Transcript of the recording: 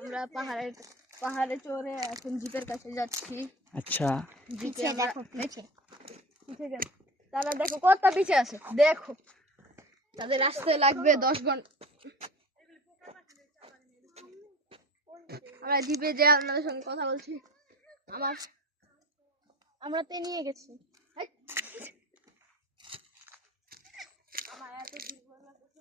আমরা পাহাড়ে চড়ে এখন জিপের কাছে যাচ্ছি। আচ্ছা, জিপে দেখো পিছে তারা দেখো কত পিছে আছে, দেখো তাদের আসতে লাগবে 10 ঘন্টা। আমরা জিপে যে আপনাদের সঙ্গে কথা বলছি, আমরা তে নিয়ে গেছি। আমার এত দুর্বল লাগছে।